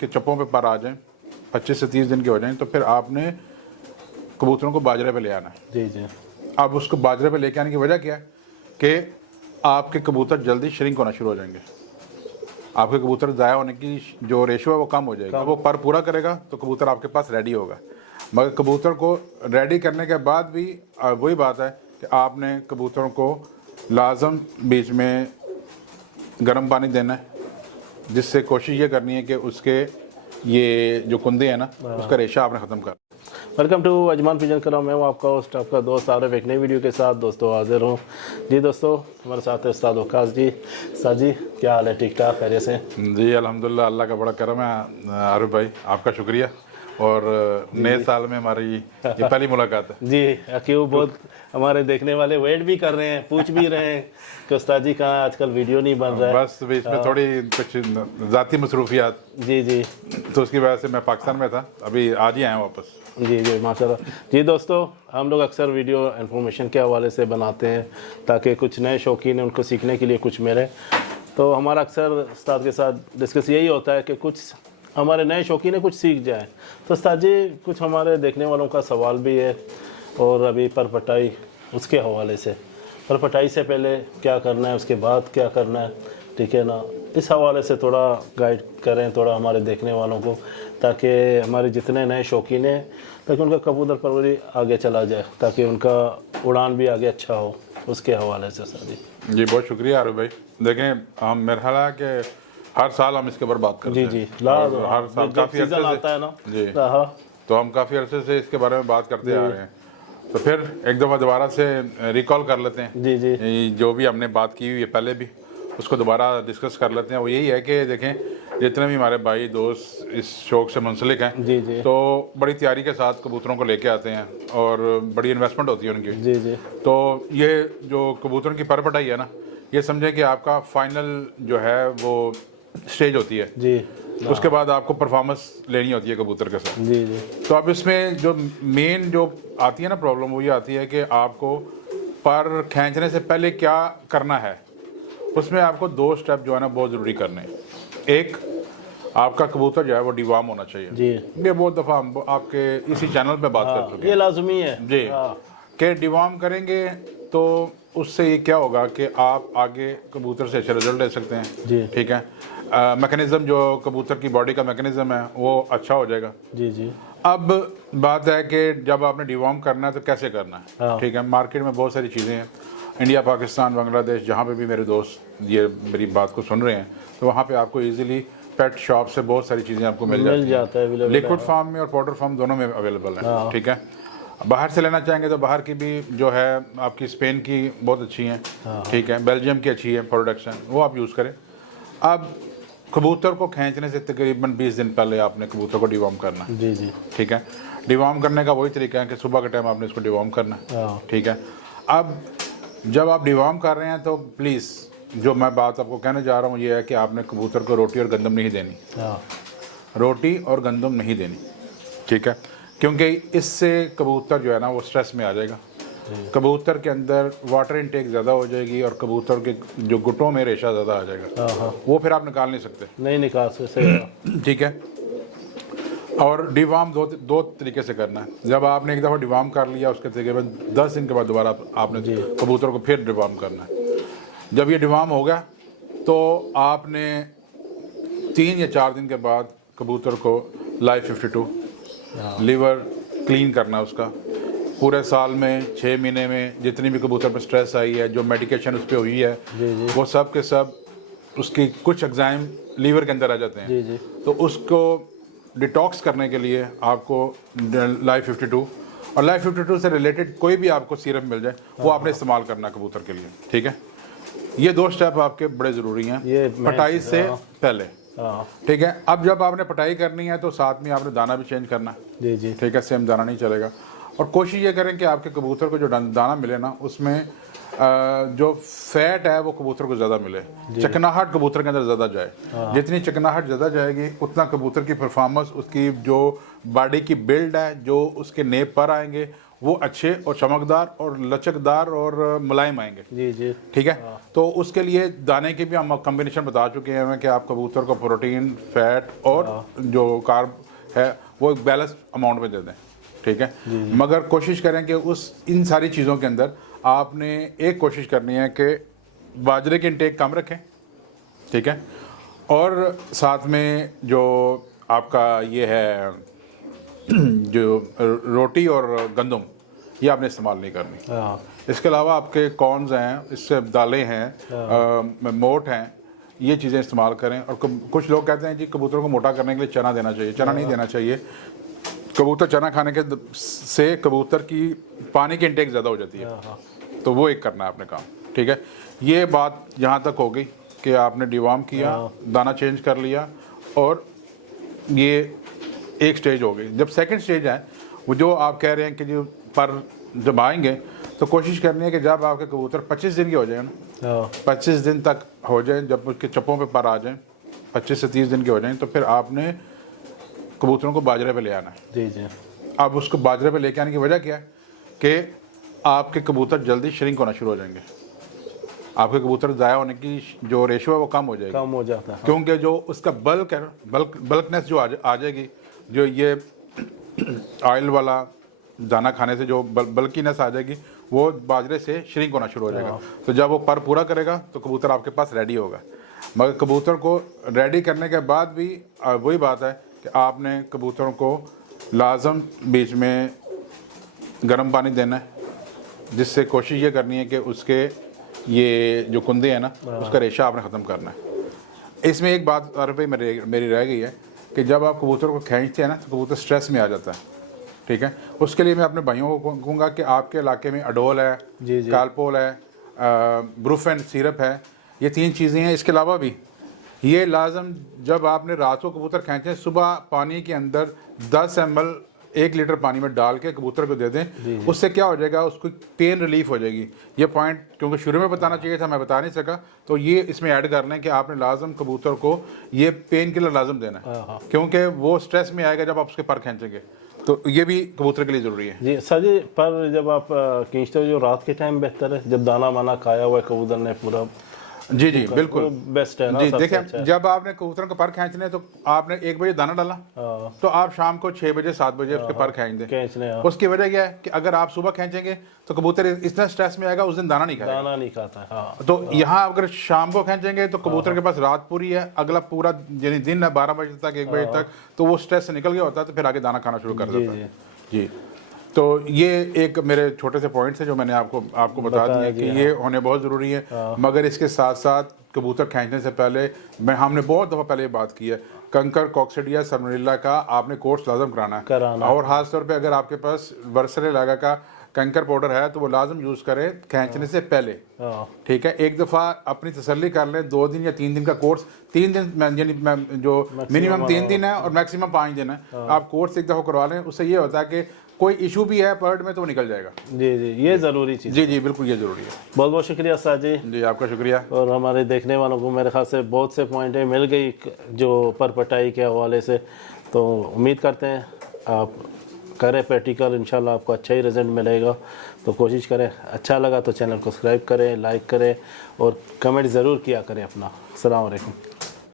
कि चप्पों पे पर आ जाएं, 25 से 30 दिन के हो जाएं, तो फिर आपने कबूतरों को बाजरे पे ले आना है। जी जी। अब उसको बाजरे पे लेके आने की वजह क्या है कि आपके कबूतर जल्दी श्रिंक होना शुरू हो जाएंगे, आपके कबूतर ज़ाया होने की जो रेशो है वो कम हो जाएगी। वो पर पूरा करेगा तो कबूतर आपके पास रेडी होगा, मगर कबूतर को रेडी करने के बाद भी वही बात है कि आपने कबूतरों को लाजम बीच में गर्म पानी देना है, जिससे कोशिश ये करनी है कि उसके ये जो कुंदे हैं ना उसका रेशा आपने ख़त्म कर। Welcome to Ajman pigeon club. मैं हूँ आपका होस्ट, आपका दोस्त आरिफ, एक नई वीडियो के साथ दोस्तों हाजिर हूँ। जी दोस्तों, हमारे साथ है उस्ताद वकास जी। उस्ताद जी क्या हाल है? ठीक ठाक, खैरियत से? जी अल्हम्दुलिल्लाह, अल्लाह का बड़ा करम है। आरिफ भाई आपका शुक्रिया, और नए साल में हमारी ये पहली मुलाकात है। जी क्यों, बहुत हमारे देखने वाले वेट भी कर रहे हैं, पूछ भी रहे हैं कि उस्ताद जी कहाँ आजकल वीडियो नहीं बन रहा है। बस बीच में थोड़ी कुछ ज़ाती मसरूफियात, जी जी, तो उसकी वजह से मैं पाकिस्तान में था, अभी आज ही आया हूँ वापस। जी जी माशाल्लाह। जी दोस्तों, हम लोग अक्सर वीडियो इन्फॉर्मेशन के हवाले से बनाते हैं ताकि कुछ नए शौकीन हैं उनको सीखने के लिए कुछ मिले। तो हमारा अक्सर उस्ताद के साथ डिस्कस यही होता है कि कुछ हमारे नए शौकीन है कुछ सीख जाएं। तो उस्ताद जी कुछ हमारे देखने वालों का सवाल भी है, और अभी परपटाई उसके हवाले से, परपटाई से पहले क्या करना है, उसके बाद क्या करना है, ठीक है ना, इस हवाले से थोड़ा गाइड करें थोड़ा हमारे देखने वालों को, ताकि हमारे जितने नए शौकीन हैं ताकि उनका कबूतर परवरी आगे चला जाए, ताकि उनका उड़ान भी आगे अच्छा हो, उसके हवाले से सर जी। जी बहुत शुक्रिया आरिफ भाई। देखें, हम मेरा ख्याल है कि हर साल हम इसके ऊपर बात करते हैं। जी जी, और हर साल काफ़ी सीजन आता है ना जी, हाँ, तो हम काफ़ी अरसे से इसके बारे में बात करते आ रहे हैं, तो फिर एक दफ़ा दोबारा से रिकॉल कर लेते हैं। जी जी, जो भी हमने बात की हुई है पहले भी, उसको दोबारा डिस्कस कर लेते हैं। वो यही है कि देखें, जितने भी हमारे भाई दोस्त इस शौक़ से मुंसलिक हैं, जी जी, तो बड़ी तैयारी के साथ कबूतरों को लेके आते हैं और बड़ी इन्वेस्टमेंट होती है उनकी। जी जी, तो ये जो कबूतरों की परपटाई है ना, ये समझें कि आपका फाइनल जो है वो स्टेज होती है जी, उसके बाद आपको परफॉर्मेंस लेनी होती है कबूतर के साथ। जी जी, तो अब इसमें जो मेन जो आती है ना प्रॉब्लम, वो ये आती है कि आपको पर खींचने से पहले क्या करना है। उसमें आपको दो स्टेप जो है ना बहुत ज़रूरी करने हैं। एक, आपका कबूतर जो है वो डिवार्म होना चाहिए। जी, ये बहुत दफ़ा हम आपके इसी चैनल पे बात कर चुके ये हैं लाजमी है जी, हाँ, कि डिवार्म करेंगे तो उससे ये क्या होगा कि आप आगे कबूतर से अच्छे रिजल्ट ले सकते हैं। जी, ठीक है, मैकेनिज़्म जो कबूतर की बॉडी का मैकेनिज़्म है वो अच्छा हो जाएगा। जी जी, अब बात है कि जब आपने डिवॉर्म करना है तो कैसे करना है। हाँ। ठीक है, मार्केट में बहुत सारी चीज़ें हैं, इंडिया, पाकिस्तान, बांग्लादेश, जहाँ पे भी मेरे दोस्त ये मेरी बात को सुन रहे हैं, तो वहाँ पे आपको इजीली पेट शॉप से बहुत सारी चीज़ें आपको मिल जाता है, हैं। लिक्विड फार्म में और पाउडर फार्म दोनों में अवेलेबल है। हाँ। ठीक है, बाहर से लेना चाहेंगे तो बाहर की भी जो है आपकी स्पेन की बहुत अच्छी हैं। ठीक है, बेल्जियम की अच्छी है प्रोडक्शन, वो आप यूज़ करें। अब कबूतर को खींचने से तकरीबन 20 दिन पहले आपने कबूतर को डिवॉर्म करना है। जी जी, ठीक है, डिवॉर्म करने का वही तरीका है कि सुबह के टाइम आपने इसको डिवॉर्म करना है। हाँ, ठीक है, अब जब आप डिवॉर्म कर रहे हैं तो प्लीज़ जो मैं बात आपको कहने जा रहा हूँ ये है कि आपने कबूतर को रोटी और गंदम नहीं देनी। हाँ, रोटी और गंदम नहीं देनी। ठीक है, क्योंकि इससे कबूतर जो है ना वो स्ट्रेस में आ जाएगा, कबूतर के अंदर वाटर इनटेक ज़्यादा हो जाएगी और कबूतर के जो गुटों में रेशा ज़्यादा आ जाएगा। हाँ, हाँ, वो फिर आप निकाल नहीं सकते। नहीं निकाल सकते। ठीक है, और डिवार्म दो तरीके से करना है। जब आपने एक दफ़ा डिवार्म कर लिया उसके तकरीबन 10 दिन के बाद दोबारा आपने कबूतर को फिर डिवार्म करना है। जब ये डिवार्म हो गया तो आपने 3 या 4 दिन के बाद कबूतर को लाइव 52 लीवर क्लीन करना है उसका। पूरे साल में 6 महीने में जितनी भी कबूतर पर स्ट्रेस आई है, जो मेडिकेशन उस पर हुई है, वो सब के सब उसकी कुछ एग्जाइम लीवर के अंदर आ जाते हैं। जी जी, तो उसको डिटॉक्स करने के लिए आपको लाइव 52 और लाइव 52 से रिलेटेड कोई भी आपको सीरम मिल जाए वो आपने इस्तेमाल करना कबूतर के लिए। ठीक है, ये 2 स्टेप आपके बड़े ज़रूरी हैं पटाई से पहले। ठीक है, अब जब आपने पटाई करनी है तो साथ में आपने दाना भी चेंज करना है। जी जी, ठीक है, सेम दाना नहीं चलेगा। और कोशिश ये करें कि आपके कबूतर को जो दाना मिले ना उसमें जो फैट है वो कबूतर को ज़्यादा मिले, चिकनाहट कबूतर के अंदर ज़्यादा जाए। जितनी चिकनाहट ज़्यादा जाएगी उतना कबूतर की परफॉर्मेंस, उसकी जो बॉडी की बिल्ड है, जो उसके नेप पर आएंगे वो अच्छे और चमकदार और लचकदार और मुलायम आएंगे। जी जी। ठीक है, तो उसके लिए दाने की भी हम कम्बिनेशन बता चुके हैं कि आप कबूतर को प्रोटीन, फैट और जो कार्ब है वो एक बैलेंस अमाउंट में दे दें। ठीक है, मगर कोशिश करें कि इन सारी चीज़ों के अंदर आपने एक कोशिश करनी है कि बाजरे की इंटेक कम रखें। ठीक है, और साथ में जो आपका ये है जो रोटी और गंदम, ये आपने इस्तेमाल नहीं करनी। इसके अलावा आपके कॉर्न्स हैं, इससे दालें हैं, मोट हैं, ये चीज़ें इस्तेमाल करें। और कुछ लोग कहते हैं जी कबूतरों को मोटा करने के लिए चना देना चाहिए। चना नहीं देना चाहिए। कबूतर चना खाने के से कबूतर की पानी की इंटेक ज़्यादा हो जाती है, तो वो एक करना है आपने काम। ठीक है, ये बात यहाँ तक हो गई कि आपने डिवॉर्म किया, दाना चेंज कर लिया, और ये एक स्टेज हो गई। जब सेकंड स्टेज है, वो जो आप कह रहे हैं कि जो पर जब आएंगे तो कोशिश करनी है कि जब आपके कबूतर 25 दिन के हो जाए ना, 25 दिन तक हो जाए, जब उसके चप्पों पे पर आ जाएं, 25 से 30 दिन के हो जाएं, तो फिर आपने कबूतरों को बाजरे पे ले आना है। जी जी। अब उसको बाजरे पे लेके आने की वजह क्या है कि आपके कबूतर जल्दी श्रिंक होना शुरू हो जाएंगे। आपके कबूतर ज़ाया होने की जो रेशो है वो कम हो जाएगी, कम हो जाता है, क्योंकि जो उसका बल्क है, बल्कनेस जो आ जाएगी, जो ये ऑयल वाला दाना खाने से जो बल्कीनेस आ जाएगी, वो बाजरे से श्रिंक होना शुरू हो जाएगा। तो जब वो पर पूरा करेगा तो कबूतर आपके पास रेडी होगा। मगर कबूतर को रेडी करने के बाद भी वही बात है कि आपने कबूतरों को लाजम बीच में गर्म पानी देना है, जिससे कोशिश ये करनी है कि उसके ये जो कुंदे हैं ना, उसका रेशा आपने ख़त्म करना है। इसमें एक बात और पे मेरी रह गई है कि जब आप कबूतर को खींचते हैं ना, तो कबूतर स्ट्रेस में आ जाता है। ठीक है, उसके लिए मैं अपने भाइयों को कहूँगा कि आपके इलाके में अडोल है, कालपोल है, ब्रूफेन सिरप है, ये 3 चीज़ें हैं। इसके अलावा भी ये लाजम जब आपने रात को कबूतर खींचे, सुबह पानी के अंदर 10 ml 1 लीटर पानी में डाल के कबूतर को दे दें। उससे क्या हो जाएगा, उसको पेन रिलीफ हो जाएगी। ये पॉइंट क्योंकि शुरू में बताना चाहिए था, मैं बता नहीं सका, तो ये इसमें ऐड करना है कि आपने लाजम कबूतर को ये पेन किलर लाजम देना है, क्योंकि वो स्ट्रेस में आएगा जब आप उसके पर खींचेंगे। तो ये भी कबूतर के लिए ज़रूरी है। जी सर जी, पर जब आप खींचते हो जो रात के टाइम बेहतर है, जब दाना वाना खाया हुआ है कबूतर ने पूरा? जी जी बिल्कुल बेस्ट है ना। जी देखें, अच्छा, जब आपने कबूतरों के पर खींचने तो आपने 1 बजे दाना डाला, तो आप शाम को 6 बजे 7 बजे उसके पर खींचने। उसकी वजह क्या है कि अगर आप सुबह खींचेंगे तो कबूतर इतना स्ट्रेस में आएगा, उस दिन दाना नहीं खाता। तो यहाँ अगर शाम को खींचेंगे तो कबूतर के पास रात पूरी है, अगला पूरा यानी दिन है 12 बजे तक 1 बजे तक, तो वो स्ट्रेस से निकल गया होता है, तो फिर आगे दाना खाना शुरू कर देता है। जी, तो ये एक मेरे छोटे से पॉइंट्स हैं जो मैंने आपको बता दिए कि ये होने बहुत ज़रूरी है। मगर इसके साथ साथ कबूतर खींचने से पहले हमने बहुत दफ़ा पहले बात की है, कंकर, कॉक्सिडिया, सल्मोनेला का आपने कोर्स लाजम कराना है। और ख़ास तौर पे अगर आपके पास वर्सेराइला का कंकर पाउडर है तो वो लाजम यूज़ करें खींचने से पहले। ठीक है, एक दफ़ा अपनी तसल्ली कर लें, 2 दिन या 3 दिन का कोर्स, 3 दिन यानी जो मिनिमम 3 दिन है और मैक्सिमम 5 दिन है, आप कोर्स एक दफ़ा करवा लें। उससे ये होता है कि कोई इशू भी है बर्ड में तो वो निकल जाएगा। जी जी, ये ज़रूरी चीज़। जी जी बिल्कुल, ये ज़रूरी है। बहुत बहुत शुक्रिया साद जी। जी आपका शुक्रिया। और हमारे देखने वालों को मेरे ख्याल से बहुत से पॉइंटें मिल गई जो परपटाई के हवाले से, तो उम्मीद करते हैं आप करें प्रैक्टिकल, इंशाल्लाह आपको अच्छा ही रिजल्ट मिलेगा। तो कोशिश करें, अच्छा लगा तो चैनल को सब्सक्राइब करें, लाइक करें और कमेंट ज़रूर किया करें अपना। अस्सलाम वालेकुम।